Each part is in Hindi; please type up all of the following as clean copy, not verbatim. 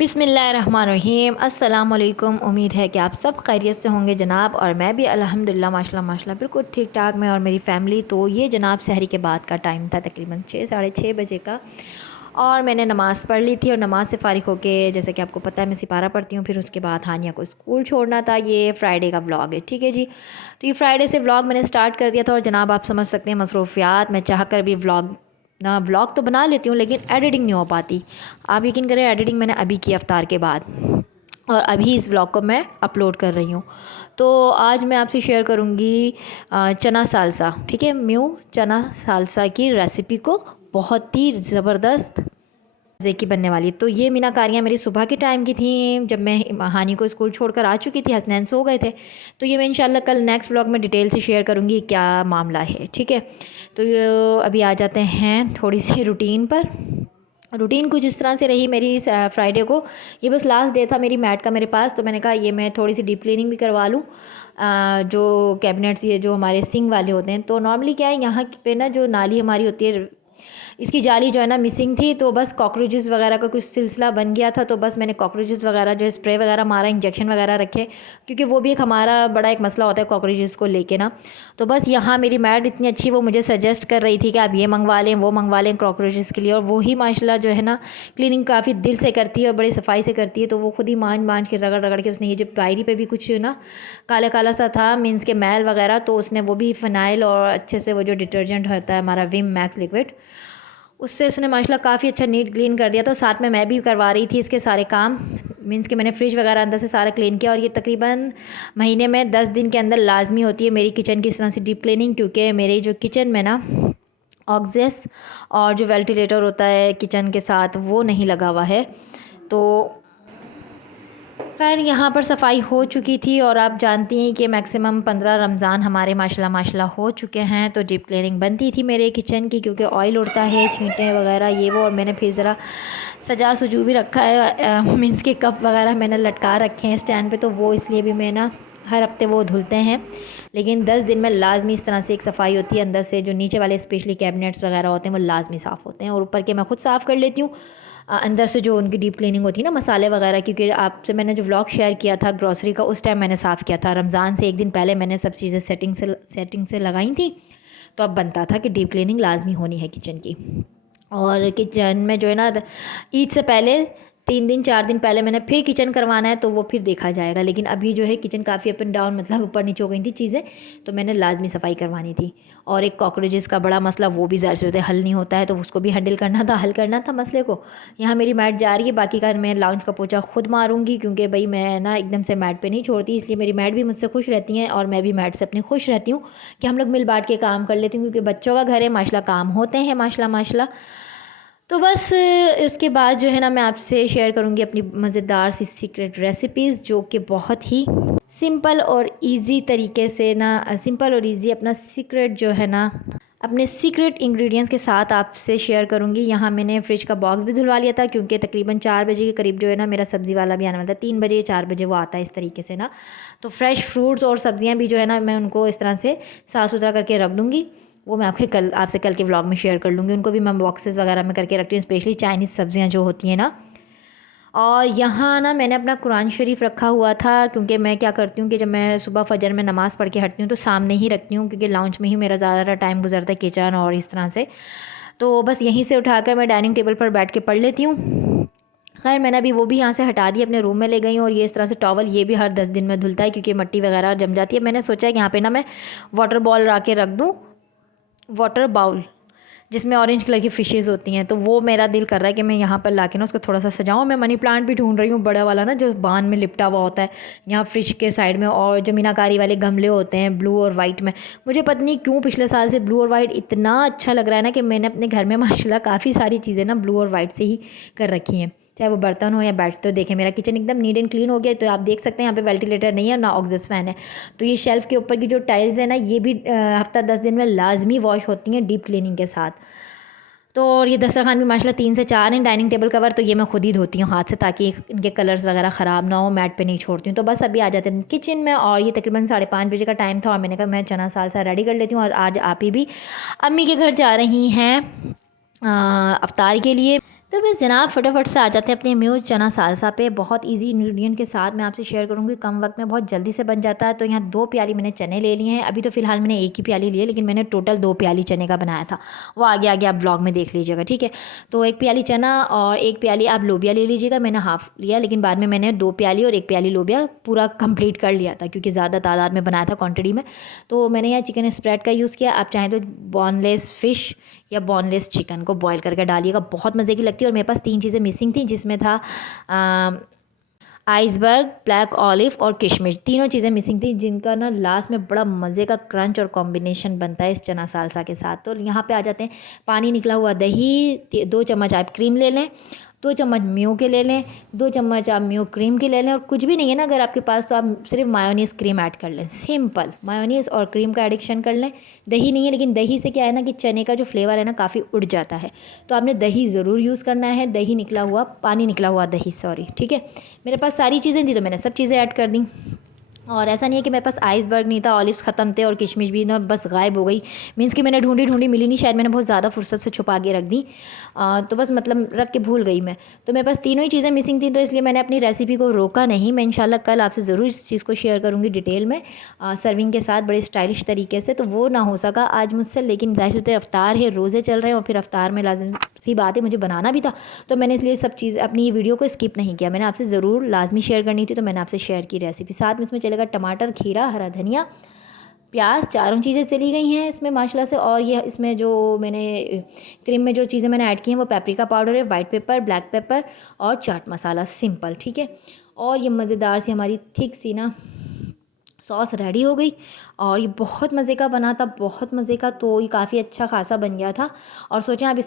बिस्मिल्लाहिर्रहमानिर्रहीम। अस्सलाम वालेकुम। उम्मीद है कि आप सब खैरियत से होंगे जनाब, और मैं भी अल्हम्दुलिल्लाह माशाल्लाह माशाल्लाह बिल्कुल ठीक ठाक। मैं और मेरी फ़ैमिली। तो ये जनाब सहरी के बाद का टाइम था, तकरीबन 6 साढ़े 6 बजे का, और मैंने नमाज़ पढ़ ली थी। और नमाज से फ़ारिग होके, जैसे कि आपको पता है, मैं सिपारा पढ़ती हूँ, फिर उसके बाद हानिया को स्कूल छोड़ना था। ये फ्राइडे का व्लॉग है, ठीक है जी। तो ये फ्राइडे से व्लॉग मैंने स्टार्ट कर दिया था, और जनाब आप समझ सकते हैं मसरूफ़ियात, मैं चाह कर भी व्लॉग तो बना लेती हूँ, लेकिन एडिटिंग नहीं हो पाती। आप यकीन करें, एडिटिंग मैंने अभी की इफ्तार के बाद, और अभी इस व्लॉग को मैं अपलोड कर रही हूँ। तो आज मैं आपसे शेयर करूँगी चना सालसा, ठीक है, म्यू चना सालसा की रेसिपी को, बहुत ही ज़बरदस्त मज़े की बनने वाली। तो ये मीनाकारियाँ मेरी सुबह के टाइम की थी, जब मैं हानी को स्कूल छोड़कर आ चुकी थी, हसनैन सो गए थे। तो ये मैं इंशाल्लाह कल नेक्स्ट व्लॉग में डिटेल से शेयर करूँगी क्या मामला है, ठीक है। तो अभी आ जाते हैं थोड़ी सी रूटीन पर। रूटीन कुछ इस तरह से रही मेरी फ्राइडे को। ये बस लास्ट डे था मेरी मैट का मेरे पास, तो मैंने कहा ये मैं थोड़ी सी डीप क्लीनिंग भी करवा लूँ। जो कैबिनेट्स, ये जो हमारे सिंक वाले होते हैं, तो नॉर्मली क्या है, यहाँ पे ना जो नाली हमारी होती है, इसकी जाली जो है ना मिसिंग थी। तो बस कॉकरोचेस वगैरह का कुछ सिलसिला बन गया था। तो बस मैंने कॉकरोचेस वगैरह जो है स्प्रे वगैरह मारा, इंजेक्शन वगैरह रखे, क्योंकि वो भी एक हमारा बड़ा एक मसला होता है कॉकरोचेस को लेके ना। तो बस यहाँ मेरी मैड इतनी अच्छी, वो मुझे सजेस्ट कर रही थी कि आप ये मंगवा लें, वो मंगवा लें कॉकरोचेस के लिए। और वही माशाल्लाह जो है ना क्लीनिंग काफ़ी दिल से करती है और बड़ी सफाई से करती है। तो वो खुद ही मांझ के रगड़ रगड़ के, उसने ये जो पायरी पे भी कुछ ना काला काला सा था, मीन्स के मैल वगैरह, तो उसने वो भी फ़िनाइल और अच्छे से वो जो डिटर्जेंट होता है हमारा विम मैक्स लिक्विड, उससे इसने माशाल्लाह काफ़ी अच्छा नीट क्लीन कर दिया। तो साथ में मैं भी करवा रही थी इसके सारे काम, मीन्स कि मैंने फ्रिज वगैरह अंदर से सारा क्लीन किया। और ये तकरीबन महीने में 10 दिन के अंदर लाजमी होती है मेरी किचन की इस तरह से डीप क्लीनिंग, क्योंकि मेरी जो किचन में ना ऑक्सेस और जो वेंटिलेटर होता है किचन के साथ, वो नहीं लगा हुआ है। तो खैर यहाँ पर सफाई हो चुकी थी, और आप जानती हैं कि मैक्सिमम 15 रमज़ान हमारे माशाल्लाह माशाल्लाह हो चुके हैं। तो डीप क्लीनिंग बनती थी मेरे किचन की, क्योंकि ऑयल उड़ता है, छींटे वगैरह ये वो। और मैंने फिर ज़रा सजा सुजू भी रखा है, मीन्स के कप वगैरह मैंने लटका रखे हैं स्टैंड पे, तो वो इसलिए भी मैं ना हर हफ्ते वो धुलते हैं। लेकिन 10 दिन में लाजमी इस तरह से एक सफाई होती है। अंदर से जो नीचे वाले स्पेशली कैबिनेट्स वगैरह होते हैं वो लाजमी साफ़ होते हैं, और ऊपर के मैं खुद साफ़ कर लेती हूँ। अंदर से जो उनकी डीप क्लीनिंग होती है ना, मसाले वगैरह, क्योंकि आपसे मैंने जो व्लॉग शेयर किया था ग्रॉसरी का, उस टाइम मैंने साफ़ किया था। रमज़ान से एक दिन पहले मैंने सब चीज़ें सेटिंग से लगाई थी। तो अब बनता था कि डीप क्लीनिंग लाजमी होनी है किचन की। और किचन में जो है ना, ईद से पहले 3 दिन 4 दिन पहले मैंने फिर किचन करवाना है, तो वो फिर देखा जाएगा। लेकिन अभी जो है किचन काफ़ी अप एंड डाउन, मतलब ऊपर नीचे हो गई थी चीज़ें, तो मैंने लाजमी सफाई करवानी थी। और एक कॉकरोचेस का बड़ा मसला, वो भी ज़ाहिर सी बात है हल नहीं होता है, तो उसको भी हैंडल करना था, हल करना था मसले को। यहाँ मेरी मैट जा रही है, बाकी का मैं लाउंज का पोछा खुद मारूंगी, क्योंकि भाई मैं ना एकदम से मैट पे नहीं छोड़ती, इसलिए मेरी मैट भी मुझसे खुश रहती हैं, और मैं भी मैट से अपनी खुश रहती हूँ कि हम लोग मिल बांट के काम कर लेती हूँ, क्योंकि बच्चों का घर है, माशाल्लाह काम होते हैं माशाल्लाह माशाल्लाह। तो बस इसके बाद जो है ना, मैं आपसे शेयर करूँगी अपनी मज़ेदार सी सीक्रेट रेसिपीज़, जो कि बहुत ही सिंपल और इजी तरीके से ना, सिंपल और इजी अपना सीक्रेट जो है ना, अपने सीक्रेट इंग्रेडिएंट्स के साथ आपसे शेयर करूँगी। यहाँ मैंने फ्रिज का बॉक्स भी धुलवा लिया था, क्योंकि तकरीबन 4 बजे के करीब जो है ना मेरा सब्ज़ी वाला भी आने वाला था। 3 बजे 4 बजे वो आता है इस तरीके से ना। तो फ्रेश फ्रूट्स और सब्ज़ियाँ भी जो है ना, मैं उनको इस तरह से साफ़ सुथरा करके रख दूँगी। वो मैं आपसे कल के व्लॉग में शेयर कर लूँगी। उनको भी मैं बॉक्सेस वगैरह में करके रखती हूँ, स्पेशली चाइनीज़ सब्ज़ियाँ जो होती हैं ना। और यहाँ ना मैंने अपना कुरान शरीफ रखा हुआ था, क्योंकि मैं क्या करती हूँ कि जब मैं सुबह फजर में नमाज़ पढ़ के हटती हूँ, तो सामने ही रखती हूँ, क्योंकि लाउंज में ही मेरा ज़्यादा टाइम गुजरता है, किचन और इस तरह से। तो बस यहीं से उठाकर मैं डाइनिंग टेबल पर बैठ के पढ़ लेती हूँ। खैर मैंने अभी वो भी यहाँ से हटा दी, अपने रूम में ले गई हूँ। और ये इस तरह से टॉवल, ये भी हर 10 दिन में धुलता है, क्योंकि मिट्टी वगैरह जम जाती है। मैंने सोचा है कि यहाँ पे ना मैं वाटर बॉल ला के रख दूँ, वाटर बाउल, जिसमें ऑरेंज कलर की फ़िशेज़ होती हैं। तो वो मेरा दिल कर रहा है कि मैं यहाँ पर लाके ना उसको थोड़ा सा सजाऊँ। मैं मनी प्लांट भी ढूंढ रही हूँ, बड़ा वाला ना, जो बान में लिपटा हुआ होता है यहाँ फ्रिज के साइड में। और जो मीनाकारी वाले गमले होते हैं ब्लू और वाइट में, मुझे पता नहीं क्यों पिछले साल से ब्लू और वाइट इतना अच्छा लग रहा है ना, कि मैंने अपने घर में माशाल्लाह काफ़ी सारी चीज़ें ना ब्लू और वाइट से ही कर रखी हैं, चाहे वो बर्तन हो या बेड। तो देखें मेरा किचन एकदम नीट एंड क्लीन हो गया। तो आप देख सकते हैं यहाँ पे वेंटिलेटर नहीं है, ना ऑक्सेस फ़ैन है। तो ये शेल्फ़ के ऊपर की जो टाइल्स है ना, ये भी हफ्ता 10 दिन में लाजमी वॉश होती हैं डीप क्लीनिंग के साथ। तो और ये दस्तरखान भी माशाल्लाह 3 से 4 हैं। डाइनिंग टेबल कवर तो ये मैं खुद ही धोती हूँ हाथ से, ताकि इनके कलर्स वगैरह ख़राब ना हो, मैट पे नहीं छोड़ती हूँ। तो बस अभी आ जाते हैं किचन में, और ये तकरीबन 5:30 बजे का टाइम था, और मैंने कहा मैं चना सालसा रेडी कर लेती हूँ। और आज आप ही भी अम्मी के घर जा रही हैं अफ्तार के लिए। तो बस जनाब फटाफट से आ जाते हैं अपने म्यूज़ चना सालसा पे। बहुत इजी इंग्रेडिएंट के साथ मैं आपसे शेयर करूँगी, कम वक्त में बहुत जल्दी से बन जाता है। तो यहाँ 2 प्याली मैंने चने ले लिए हैं। अभी तो फ़िलहाल मैंने एक ही प्याली ली है, लेकिन मैंने टोटल 2 प्याली चने का बनाया था। वो आगे आगे आप ब्लॉग में देख लीजिएगा, ठीक है। तो 1 प्याली चना और 1 प्याली आप लोबिया ले लीजिएगा। मैंने हाफ़ लिया, लेकिन बाद में मैंने 2 प्याली और 1 प्याली लोबिया पूरा कंप्लीट कर लिया था, क्योंकि ज़्यादा तादाद में बनाया था क्वान्टिटी में। तो मैंने यहाँ चिकन स्प्रेड का यूज़ किया। आप चाहें तो बोनलेस फ़िश या बोनलेस चिकन को बॉईल करके डालिएगा, बहुत मज़े की लगती है। और मेरे पास 3 चीज़ें मिसिंग थी, जिसमें था आइसबर्ग, ब्लैक ऑलिव और किशमिश। तीनों चीज़ें मिसिंग थी, जिनका ना लास्ट में बड़ा मज़े का क्रंच और कॉम्बिनेशन बनता है इस चना सालसा के साथ। तो यहाँ पे आ जाते हैं। पानी निकला हुआ दही, 2 चम्मच आप क्रीम ले लें, 2 चम्मच म्यू के ले लें, 2 चम्मच आप म्यू क्रीम के ले लें। और कुछ भी नहीं है ना अगर आपके पास, तो आप सिर्फ मायोनीज़ क्रीम ऐड कर लें। सिंपल मायोनीज़ और क्रीम का एडिक्शन कर लें। दही नहीं है, लेकिन दही से क्या है ना कि चने का जो फ्लेवर है ना काफ़ी उड़ जाता है। तो आपने दही ज़रूर यूज़ करना है। दही निकला हुआ, पानी निकला हुआ दही, सॉरी, ठीक है। मेरे पास सारी चीज़ें थी तो मैंने सब चीज़ें ऐड कर दी। और ऐसा नहीं है कि मेरे पास आइसबर्ग नहीं था, ऑलिव्स ख़त्म थे और किशमिश भी ना बस गायब हो गई। मीन्स कि मैंने ढूंढी ढूंढी मिली नहीं, शायद मैंने बहुत ज़्यादा फुर्सत से छुपा के रख दी। तो बस मतलब रख के भूल गई मैं। तो मेरे पास तीनों ही चीज़ें मिसिंग थी, तो इसलिए मैंने अपनी रेसिपी को रोका नहीं। मैं इंशाल्लाह कल आपसे ज़रूर इस चीज़ को शेयर करूँगी डिटेल में, सर्विंग के साथ बड़े स्टाइलिश तरीके से। तो वो ना हो सका आज मुझसे, लेकिन ज़ाहिर सी अफ्तार है, रोज़े चल रहे हैं और फिर अफ्तार में लाजिम सी बात है मुझे बनाना भी था। तो मैंने इसलिए सब चीज़ अपनी ये वीडियो को स्किप नहीं किया। मैंने आपसे ज़रूर लाजमी शेयर करनी थी, तो मैंने आपसे शेयर की रेसिपी। साथ में इसमें चलेगा टमाटर, खीरा, हरा धनिया, प्याज, चारों चीज़ें चली गई हैं इसमें माशाल्लाह से। और ये इसमें जो मैंने क्रीम में जो चीज़ें मैंने ऐड की हैं वो पेपरिका पाउडर है, वाइट पेपर, ब्लैक पेपर और चाट मसाला, सिंपल, ठीक है। और ये मज़ेदार सी हमारी थिक सी ना सॉस रेडी हो गई। और ये बहुत मज़े का बना था, बहुत मज़े का। तो ये काफ़ी अच्छा खासा बन गया था। और सोचें अब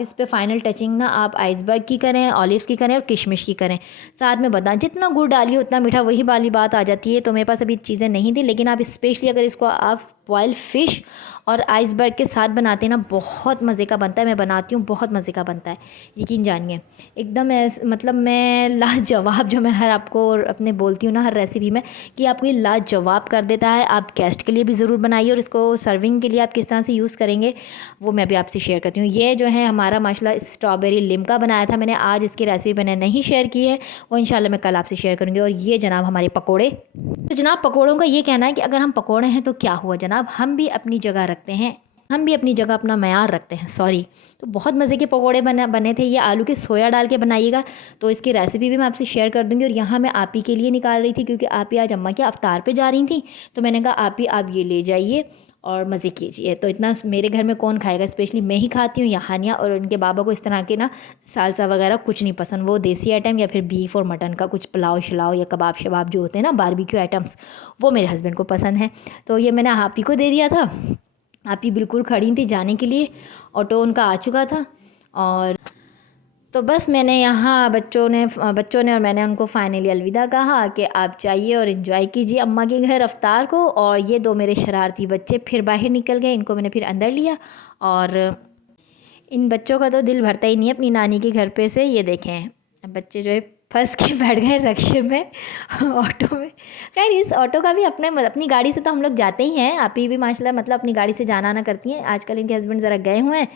इस पे फाइनल टचिंग ना आप आइसबर्ग की करें, ऑलिव्स की करें और किशमिश की करें। साथ में बादाम, जितना गुड़ डालिए उतना मीठा, वही वाली बात आ जाती है। तो मेरे पास अभी चीज़ें नहीं थी, लेकिन आप स्पेशली अगर इसको आप बॉयल फ़िश और आइसबर्ग के साथ बनाते हैं ना, बहुत मज़े का बनता है। मैं बनाती हूँ, बहुत मज़े का बनता है, यकीन जानिए। एकदम मतलब मैं लाजवाब, जो मैं हर आपको अपने बोलती हूँ ना हर रेसिपी में, कि आपको ये लाजवाब कर देता है। आप गेस्ट के लिए भी ज़रूर बनाइए, और इसको सर्विंग के लिए आप किस तरह से यूज़ करेंगे वो मैं भी आपसे शेयर करती हूँ। ये जो है हमारा माशाल्लाह स्ट्रॉबेरी लिम्का बनाया था मैंने आज। इसकी रेसिपी मैंने नहीं शेयर की है, वो इंशाल्लाह मैं कल आपसे शेयर करूँगी। और ये जनाब हमारे पकोड़े। तो जनाब पकोड़ों का ये कहना है कि अगर हम पकोड़े हैं तो क्या हुआ जनाब, हम भी अपनी जगह रखते हैं, हम भी अपनी जगह अपना मयार रखते हैं, सॉरी। तो बहुत मज़े के पकोड़े बने थे। ये आलू के सोया डाल के बनाइएगा। तो इसकी रेसिपी भी मैं आपसे शेयर कर दूँगी। और यहाँ मैं आप ही के लिए निकाल रही थी, क्योंकि आप ही आज अम्मा के अफ्तार पे जा रही थी। तो मैंने कहा आप ये ले जाइए और मज़े कीजिए। तो इतना मेरे घर में कौन खाएगा, स्पेशली मैं ही खाती हूँ, या हानिया और उनके बाबा को इस तरह के ना सालसा वगैरह कुछ नहीं पसंद। वो देसी आइटम या फिर बीफ और मटन का कुछ पुलाव शलाव या कबाब शबाब जो होते हैं ना, बारबेक्यू आइटम्स, वो मेरे हस्बैंड को पसंद है। तो ये मैंने आप ही को दे दिया था। आप ही बिल्कुल खड़ी थी जाने के लिए, ऑटो उनका आ चुका था। और तो बस मैंने यहाँ बच्चों ने और मैंने उनको फाइनली अलविदा कहा कि आप जाइए और एंजॉय कीजिए अम्मा के घर अफ्तार को। और ये 2 मेरे शरारती बच्चे फिर बाहर निकल गए, इनको मैंने फिर अंदर लिया। और इन बच्चों का तो दिल भरता ही नहीं है अपनी नानी के घर पे से। ये देखें बच्चे जो है फंस के बैठ गए रक्शे में, ऑटो में। खैर इस ऑटो का भी अपनी गाड़ी से तो हम लोग जाते ही हैं। आप ही भी माशाल्लाह मतलब अपनी गाड़ी से जाना आना करती हैं। आजकल इनके हस्बैंड ज़रा गए हुए हैं,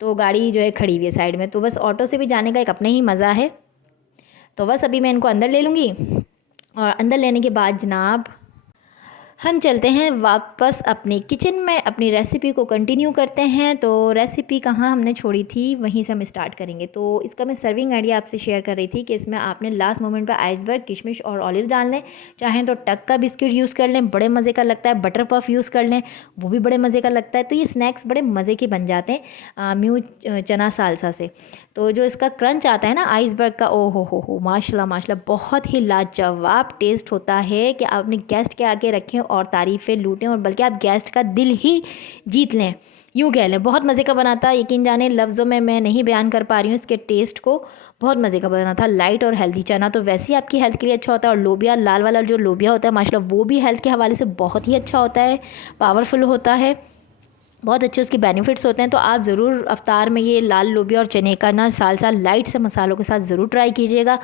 तो गाड़ी जो है खड़ी हुई है साइड में। तो बस ऑटो से भी जाने का एक अपने ही मज़ा है। तो बस अभी मैं इनको अंदर ले लूँगी, और अंदर लेने के बाद जनाब हम चलते हैं वापस अपने किचन में, अपनी रेसिपी को कंटिन्यू करते हैं। तो रेसिपी कहाँ हमने छोड़ी थी वहीं से हम स्टार्ट करेंगे। तो इसका मैं सर्विंग आइडिया आपसे शेयर कर रही थी कि इसमें आपने लास्ट मोमेंट पे आइसबर्ग, किशमिश और ऑलिव डाल लें। चाहें तो टक का बिस्किट यूज़ कर लें, बड़े मज़े का लगता है। बटर पफ यूज़ कर लें, वो भी बड़े मज़े का लगता है। तो ये स्नैक्स बड़े मज़े के बन जाते हैं म्यू चना सालसा से। तो जो इसका क्रंच आता है ना आइसबर्ग का, ओ हो माशाल्लाह माशाल्लाह, बहुत ही लाजवाब टेस्ट होता है कि आप अपने गेस्ट के आगे रखें और तारीफ़ें लूटें, और बल्कि आप गेस्ट का दिल ही जीत लें, यूँ कह लें। बहुत मज़े का बना था, यकीन जाने लफ्ज़ों में मैं नहीं बयान कर पा रही हूँ इसके टेस्ट को। बहुत मज़े का बना था। लाइट और हेल्दी चना तो वैसे ही आपकी हेल्थ के लिए अच्छा होता है, और लोबिया, लाल वाला जो लोबिया होता है माशाल्लाह, वो भी हेल्थ के हवाले से बहुत ही अच्छा होता है, पावरफुल होता है। बहुत अच्छे उसके बेनिफिट्स होते हैं। तो आप ज़रूर अफ्तार में ये लाल लोबिया और चने का ना साल साल लाइट से मसालों के साथ ज़रूर ट्राई कीजिएगा।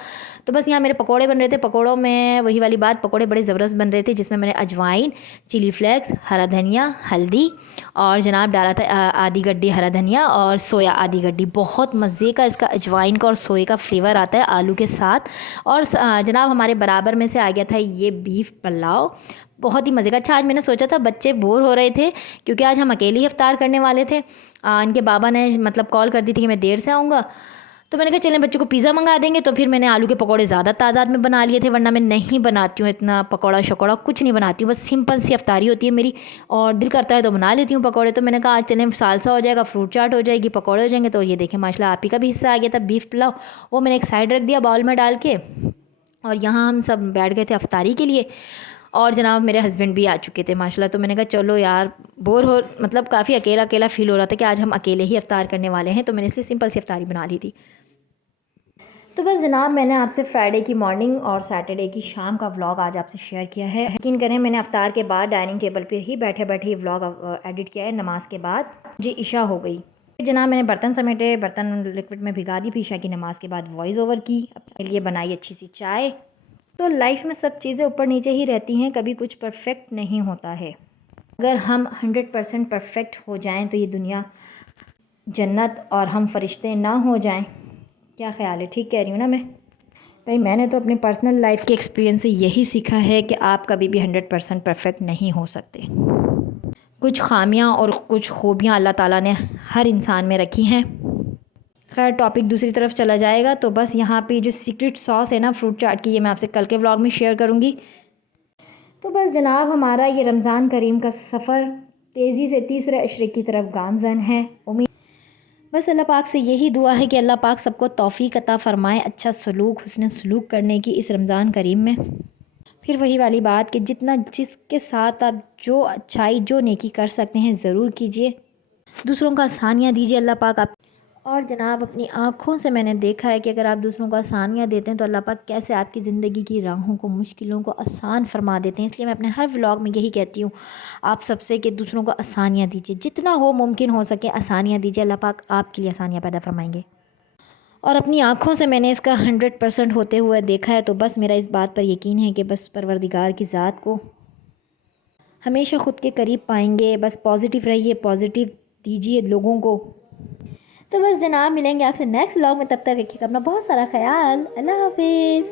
तो बस यहाँ मेरे पकोड़े बन रहे थे। पकोड़ों में वही वाली बात, पकोड़े बड़े ज़बरदस्त बन रहे थे, जिसमें मैंने अजवाइन, चिली फ्लेक्स, हरा धनिया, हल्दी और जनाब डाला था आधी गड्डी हरा धनिया और सोया आधी गड्डी। बहुत मज़े का इसका अजवाइन का और सोए का फ्लेवर आता है आलू के साथ। और जनाब हमारे बराबर में से आ गया था ये बीफ पुलाव, बहुत ही मज़े का। अच्छा, आज मैंने सोचा था, बच्चे बोर हो रहे थे क्योंकि आज हम अकेले ही इफ्तार करने वाले थे। इनके बाबा ने मतलब कॉल कर दी थी कि मैं देर से आऊँगा, तो मैंने कहा चलें बच्चों को पिज़्ज़ा मंगा देंगे। तो फिर मैंने आलू के पकौड़े ज़्यादा तादाद में बना लिए थे, वरना मैं नहीं बनाती हूँ इतना पकौड़ा शकौड़ा कुछ नहीं बनाती हूँ, बस सिंपल सी इफ्तारी होती है मेरी और दिल करता है तो बना लेती हूँ पकौड़े। तो मैंने कहा आज चलें, सालसा हो जाएगा, फ्रूट चाट हो जाएगी, पकौड़े हो जाएंगे। तो ये देखें माशाल्लाह आप ही का भी हिस्सा आ गया था बीफ पुलाव, वो मैंने एक साइड रख दिया बाउल में डाल के। और यहाँ हम सब बैठ गए थे अफ्तारी के लिए और जनाब मेरे हस्बैंड भी आ चुके थे माशाल्लाह। तो मैंने कहा चलो यार, बोर हो मतलब काफ़ी अकेला अकेला फ़ील हो रहा था कि आज हम अकेले ही इफ्तार करने वाले हैं, तो मैंने इसलिए सिंपल सी इफ्तारी बना ली थी। तो बस जनाब मैंने आपसे फ्राइडे की मॉर्निंग और सैटरडे की शाम का व्लॉग आज आपसे शेयर किया है। यकीन करें मैंने अफ्तार के बाद डाइनिंग टेबल पर ही बैठे बैठे ही व्लॉग एडिट किया है। नमाज के बाद मुझे इशा हो गई, जनाब मैंने बर्तन समेटे, बर्तन लिक्विड में भिगा दी, फिर इशा की नमाज़ के बाद वॉइस ओवर की, अपने लिए बनाई अच्छी सी चाय। तो लाइफ में सब चीज़ें ऊपर नीचे ही रहती हैं, कभी कुछ परफेक्ट नहीं होता है। अगर हम 100% परफेक्ट हो जाएं तो ये दुनिया जन्नत और हम फरिश्ते ना हो जाएं। क्या ख्याल है? ठीक कह रही हूँ ना मैं? भाई मैंने तो अपने पर्सनल लाइफ के एक्सपीरियंस से यही सीखा है कि आप कभी भी 100% परफेक्ट नहीं हो सकते। कुछ खामियाँ और कुछ खूबियाँ अल्लाह ताला ने हर इंसान में रखी हैं। खैर टॉपिक दूसरी तरफ चला जाएगा। तो बस यहाँ पे जो सीक्रेट सॉस है ना फ्रूट चाट की, ये मैं आपसे कल के व्लॉग में शेयर करूँगी। तो बस जनाब हमारा ये रमज़ान करीम का सफ़र तेज़ी से तीसरे अशरे की तरफ गामज़न है। उम्मीद बस अल्लाह पाक से यही दुआ है कि अल्लाह पाक सबको तौफ़ीक अता फ़रमाए अच्छा सलूक, हुस्न सलूक करने की इस रमज़ान करीम में। फिर वही वाली बात कि जितना जिसके साथ आप जो अच्छाई जो नेकी कर सकते हैं ज़रूर कीजिए, दूसरों को आसानियाँ दीजिए अल्लाह पाक आप। और जनाब अपनी आँखों से मैंने देखा है कि अगर आप दूसरों को आसानियाँ देते हैं तो अल्लाह पाक कैसे आपकी ज़िंदगी की राहों को, मुश्किलों को आसान फरमा देते हैं। इसलिए मैं अपने हर व्लॉग में यही कहती हूँ आप सबसे कि दूसरों को आसानियाँ दीजिए, जितना हो मुमकिन हो सके आसानियाँ दीजिए, अल्लाह पाक आपके लिए आसानियाँ पैदा फरमाएंगे। और अपनी आँखों से मैंने इसका 100% होते हुए देखा है। तो बस मेरा इस बात पर यकीन है कि बस परवरदिगार की ज़ात को हमेशा ख़ुद के करीब पाएंगे। बस पॉजिटिव रहिए, पॉजिटिव दीजिए लोगों को। तो बस जनाब मिलेंगे आपसे नेक्स्ट व्लॉग में, तब तक रखिएगा अपना बहुत सारा ख्याल। अल्लाह हाफिज़।